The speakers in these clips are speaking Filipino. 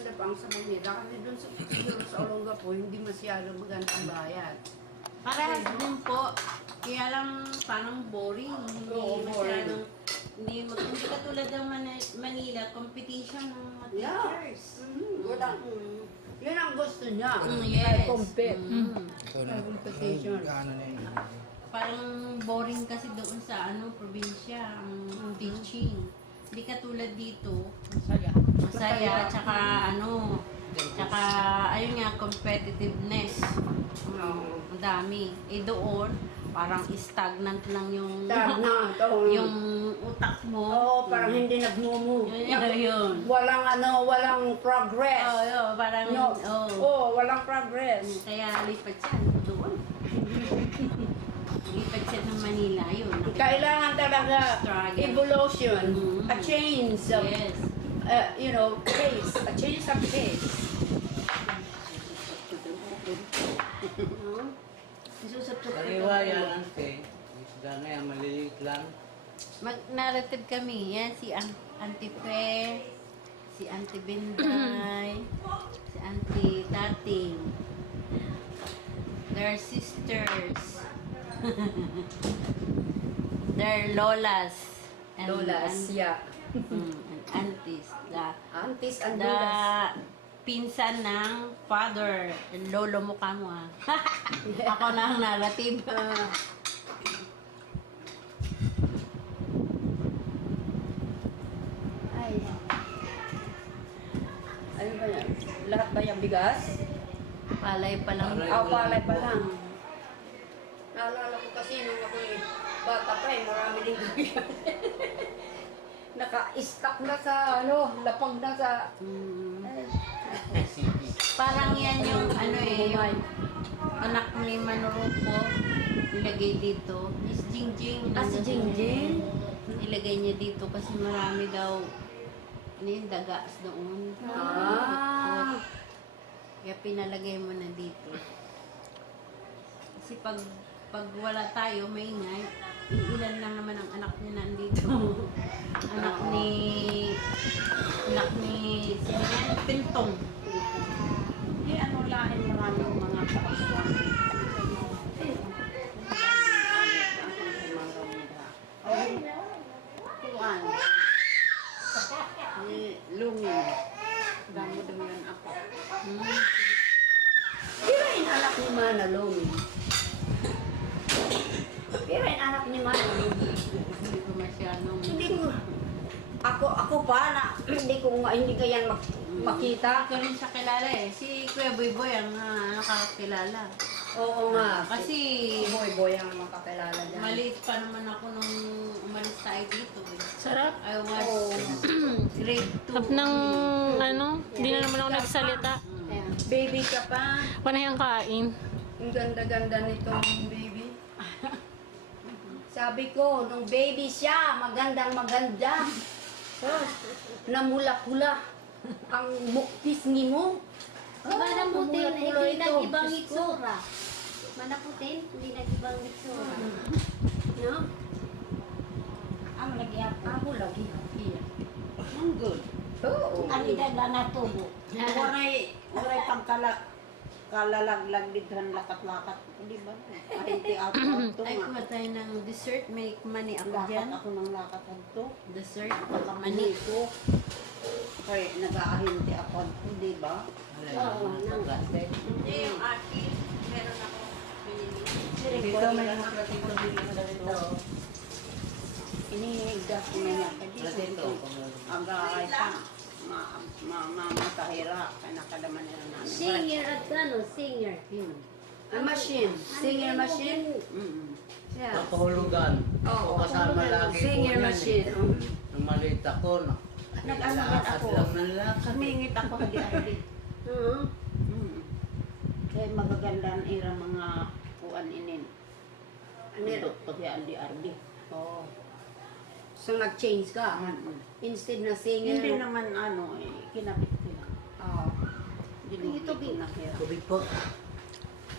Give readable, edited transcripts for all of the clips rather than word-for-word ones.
maganda pang sa Manila. Kasi doon sa siguro sa Olongapo, hindi masyado magandang bayan. Parehas din po. Kaya lang parang boring. Hindi Oo, masyadong, hindi katulad ng Manila, competition ng mga teachers. Walang, yun ang gusto niya. Yes. Ay, compete. Ito na. Ay, competition. Ano na yun. Parang boring kasi doon sa probinsya, ang teaching. Hindi katulad dito, Saya. masaya, tsaka tsaka ayun nga, competitiveness. Oo. Ang dami. Eh doon, parang stagnant lang yung yung utak mo. Oo, parang hindi nag-move. Yun. Walang progress. Oh, yun, parang, No. oh. Walang progress. Kaya lipat siya doon. Lipat siya ng Manila, yun. Kailangan talaga Struggle. evolution, a change of, Yes. pace, a change of pace. Kaliwa yan, ante. Isda na yan, maliliit lang. Mag-narrative kami. Yan, si Auntie Fe, si Auntie Binday, si Auntie Tating. They're sisters. They're lolas. Lolas, yeah. And aunties. Aunties and The lolas. pinsan ng father. Lolo mo ka mo ah. Ako na ang narrative. Ay. Ano ba yan? Lahat ba yung bigas? Palay pa lang. Palay pa lang. Naalala ko kasi nung ako'y bata pa marami din bigas. Naka-stack na sa, lapag na sa... Parang yan yung yung anak ni Manurupo. Nilagay dito. Miss Jingjing. Si Jingjing? Nilagay niya dito kasi marami daw dagas doon. Kaya pinalagay mo na dito. Kasi pag wala tayo, maingay, ilan lang naman ang anak niya nandito. anak ni sino yan? Pintong. Hindi, lain maraming mga kapaswan. Tuan. Ni Lungin. Damo yan ako. Pirain anak ni Mana Lungin. Pirain anak ni Mana Lungin. Hindi ko masyadong... Hindi ko. Ako pa na hindi ko yan makita. Hindi ko rin siya kilala eh. Si Kuya Boyboy ang nakakilala. Oo nga. Kasi Boy ang makakilala dyan. maliit pa naman ako nung umalis tayo dito eh. Sarap. I was grade 2. Sarap ng hindi na naman ako nagsalita. Baby ka pa. Panay ang kain. Ang ganda-ganda nitong baby. Sabi ko, nung baby siya, magandang-maganda. Namula-pula ang pisngi mo. Manaputin, Namula-pula hindi ito. nag-ibang Diyos ko. itsura. Manaputin, hindi nag-ibang itsura. No? Ang lagi-apo. Ako lagi. Iya. Ang good. Oo. Ang idagda na tubo. Waray kalalaglag didhan lakat-lakat. Di ba? Ahiti ako ito Ay, nga. kuha tayo ng dessert. May money ako Lakat dyan. ako ng lakat ito. Dessert. Mani ko. Kaya nag-aahinti ako. Di ba? Oo, Pagkasay. Hindi, yung akin. Meron ako pinili. Dito may mga platito dito. Inihigas ko na yan. Platito. Aga-ay pa. Matahira. Kaya nakalaman nila namin. Singer at singer. A machine. Singer machine. Yeah. Kapahulugan. Oo. Ako kasama lagi ko Singer yan machine. eh. Nung maliit ako, Nag-alagad lakad ako. lang ng lakad. Kumingit ako di ardi. Kaya magaganda ang ira mga kuan inin. Ano? Pagyan di ardi. Oo. So, nag-change ka? Instead na singer. Hindi naman kinapit ko lang. Oo. Hindi ko nakira. Tubig po.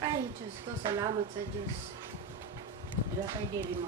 Ay, Diyos ko, salamat sa Diyos. Dahil kay diri mo